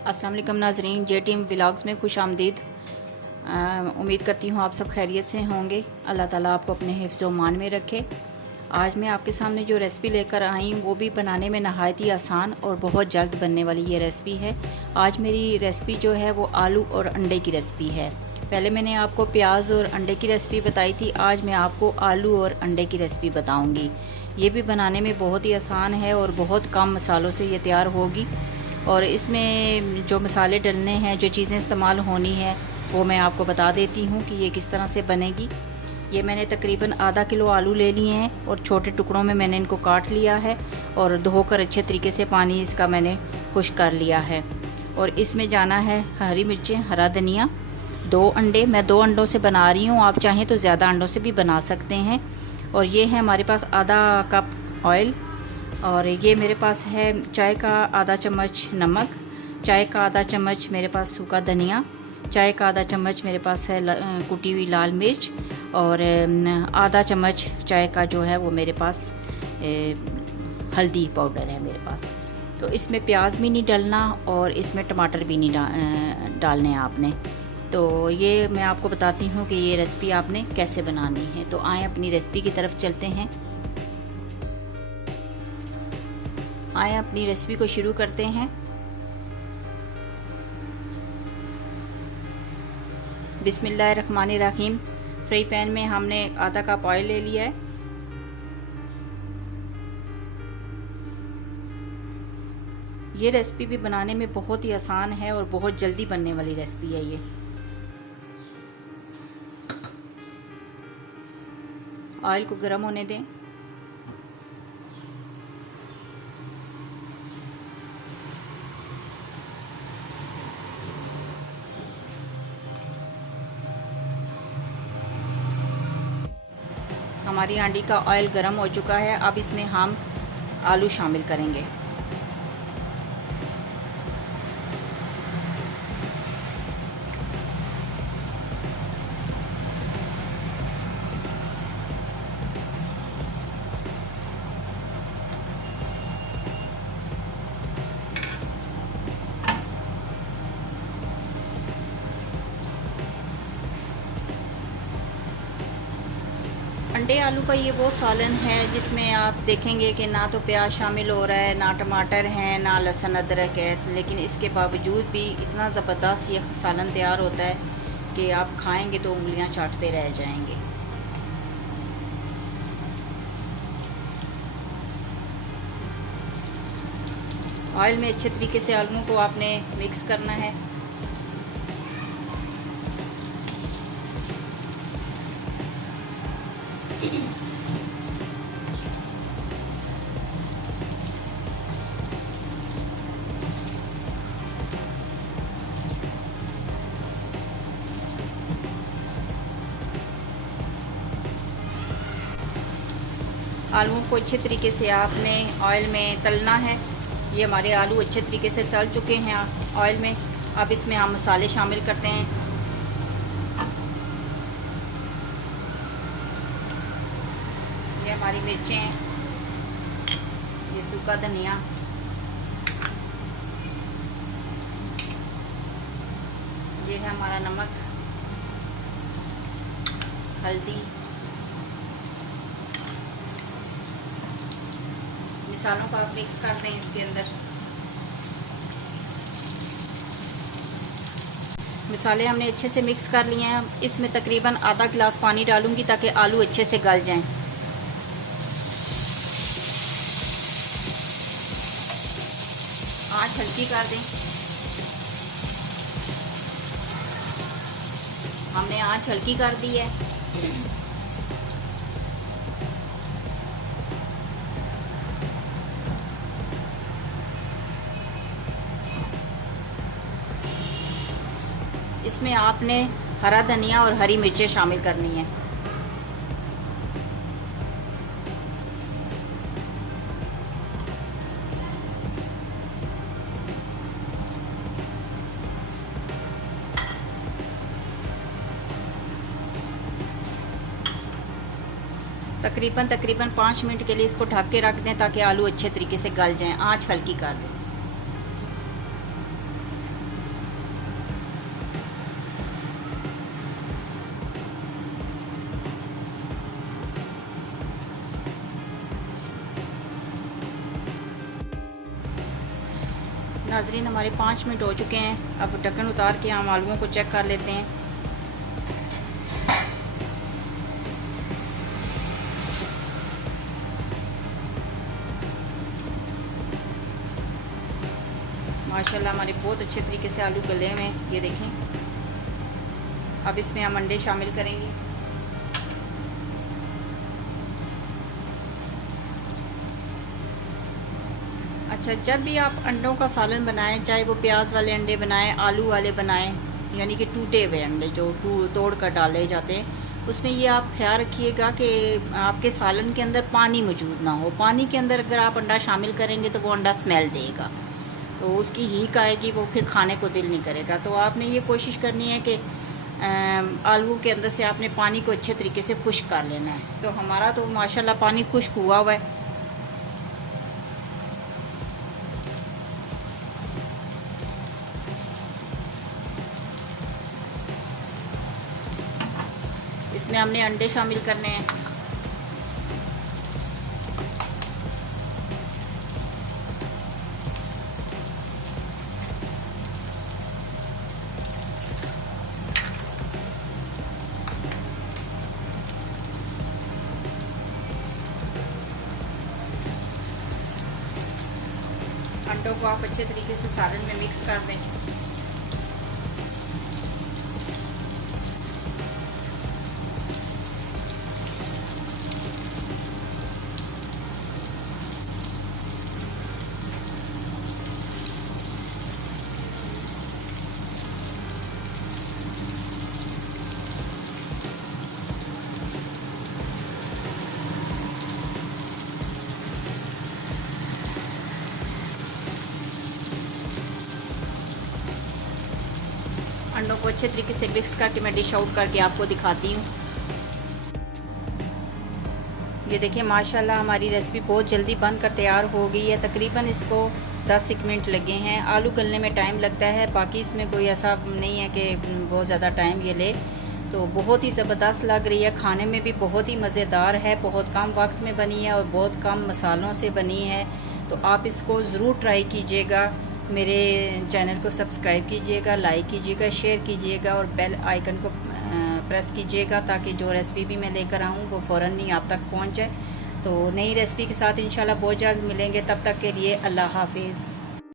अस्सलाम वालेकुम नाज़रीन, जे टीम व्लॉग्स में खुश आमदीद। उम्मीद करती हूँ आप सब खैरियत से होंगे। अल्लाह ताला आपको अपने हिफ्ज़ व मान में रखे। आज मैं आपके सामने जो रेसिपी लेकर आई हूँ वो भी बनाने में नहायत ही आसान और बहुत जल्द बनने वाली ये रेसिपी है। आज मेरी रेसिपी जो है वो आलू और अंडे की रेसिपी है। पहले मैंने आपको प्याज और अंडे की रेसिपी बताई थी, आज मैं आपको आलू और अंडे की रेसिपी बताऊँगी। ये भी बनाने में बहुत ही आसान है और बहुत कम मसालों से ये तैयार होगी। और इसमें जो मसाले डलने हैं, जो चीज़ें इस्तेमाल होनी है, वो मैं आपको बता देती हूँ कि ये किस तरह से बनेगी। ये मैंने तकरीबन आधा किलो आलू ले लिए हैं और छोटे टुकड़ों में मैंने इनको काट लिया है और धोकर अच्छे तरीके से पानी इसका मैंने खुश्क कर लिया है। और इसमें जाना है हरी मिर्चें, हरा धनिया, 2 अंडे। मैं 2 अंडों से बना रही हूँ, आप चाहें तो ज़्यादा अंडों से भी बना सकते हैं। और ये है हमारे पास आधा कप ऑयल, और ये मेरे पास है चाय का आधा चम्मच नमक, चाय का आधा चम्मच मेरे पास सूखा धनिया, चाय का आधा चम्मच मेरे पास है कुटी हुई लाल मिर्च, और आधा चम्मच चाय का जो है वो मेरे पास हल्दी पाउडर है मेरे पास। तो इसमें प्याज भी नहीं डालना और इसमें टमाटर भी नहीं डालने हैं आपने। तो ये मैं आपको बताती हूँ कि ये रेसिपी आपने कैसे बनानी है। तो आएँ अपनी रेसिपी की तरफ चलते हैं। आए अपनी रेसिपी को शुरू करते हैं। बिस्मिल्लाहिर्रहमानिर्रहीम। फ्राई पैन में हमने आधा कप ऑयल ले लिया है। ये रेसिपी भी बनाने में बहुत ही आसान है और बहुत जल्दी बनने वाली रेसिपी है ये। ऑयल को गर्म होने दें। हमारी हांडी का ऑयल गर्म हो चुका है। अब इसमें हम आलू शामिल करेंगे। अंडे आलू का ये वो सालन है जिसमें आप देखेंगे कि ना तो प्याज शामिल हो रहा है, ना टमाटर है, ना लहसुन अदरक है, लेकिन इसके बावजूद भी इतना ज़बरदस्त ये सालन तैयार होता है कि आप खाएंगे तो उंगलियां चाटते रह जाएंगे। ऑयल में अच्छे तरीके से आलू को आपने मिक्स करना है। आलूओं को अच्छे तरीके से आपने ऑयल में तलना है। ये हमारे आलू अच्छे तरीके से तल चुके हैं ऑयल में। अब इसमें हम मसाले शामिल करते हैं। ये हमारी मिर्चें हैं, ये सूखा धनिया, ये है हमारा नमक, हल्दी। मसालों को आप मिक्स कर दें इसके अंदर। मसाले हमने अच्छे से मिक्स कर लिए हैं। इसमें तकरीबन आधा गिलास पानी डालूंगी ताकि आलू अच्छे से गल जाएं। आंच हल्की कर दें। हमने आंच हल्की कर दी है। इसमें आपने हरा धनिया और हरी मिर्चें शामिल करनी है। तकरीबन 5 मिनट के लिए इसको ढक के रख दें ताकि आलू अच्छे तरीके से गल जाएं। आंच हल्की कर दें। नाजरीन हमारे 5 मिनट हो चुके हैं। अब ढक्कन उतार के हम आलूओं को चेक कर लेते हैं। माशाल्लाह हमारे बहुत अच्छे तरीके से आलू गले हुए हैं, ये देखें। अब इसमें हम अंडे शामिल करेंगे। अच्छा, जब भी आप अंडों का सालन बनाएं, चाहे वो प्याज वाले अंडे बनाएं, आलू वाले बनाएं, यानी कि टूटे हुए अंडे जो तोड़ कर डाले जाते हैं, उसमें ये आप ख्याल रखिएगा कि आपके सालन के अंदर पानी मौजूद ना हो। पानी के अंदर अगर आप अंडा शामिल करेंगे तो वो अंडा स्मेल देगा, तो उसकी हीक आएगी, वो फिर खाने को दिल नहीं करेगा। तो आपने ये कोशिश करनी है कि आलू के अंदर से आपने पानी को अच्छे तरीके से खुश्क कर लेना है। तो हमारा तो माशाल्लाह पानी खुश्क हुआ हुआ है। इसमें हमने अंडे शामिल करने हैं। अंडों को आप अच्छे तरीके से सालन में मिक्स कर दें। अंडों को अच्छे तरीके से मिक्स करके मैं डिश आउट करके आपको दिखाती हूँ। ये देखिए माशाल्लाह हमारी रेसिपी बहुत जल्दी बनकर तैयार हो गई है। तकरीबन इसको 10 मिनट लगे हैं। आलू गलने में टाइम लगता है, बाकी इसमें कोई ऐसा नहीं है कि बहुत ज़्यादा टाइम ये ले। तो बहुत ही ज़बरदस्त लग रही है, खाने में भी बहुत ही मज़ेदार है। बहुत कम वक्त में बनी है और बहुत कम मसालों से बनी है। तो आप इसको ज़रूर ट्राई कीजिएगा। मेरे चैनल को सब्सक्राइब कीजिएगा, लाइक कीजिएगा, शेयर कीजिएगा और बेल आइकन को प्रेस कीजिएगा ताकि जो रेसिपी भी मैं लेकर आऊँ वो फ़ौरन ही आप तक पहुँच जाए। तो नई रेसिपी के साथ इंशाल्लाह बहुत जल्द मिलेंगे। तब तक के लिए अल्लाह हाफिज़।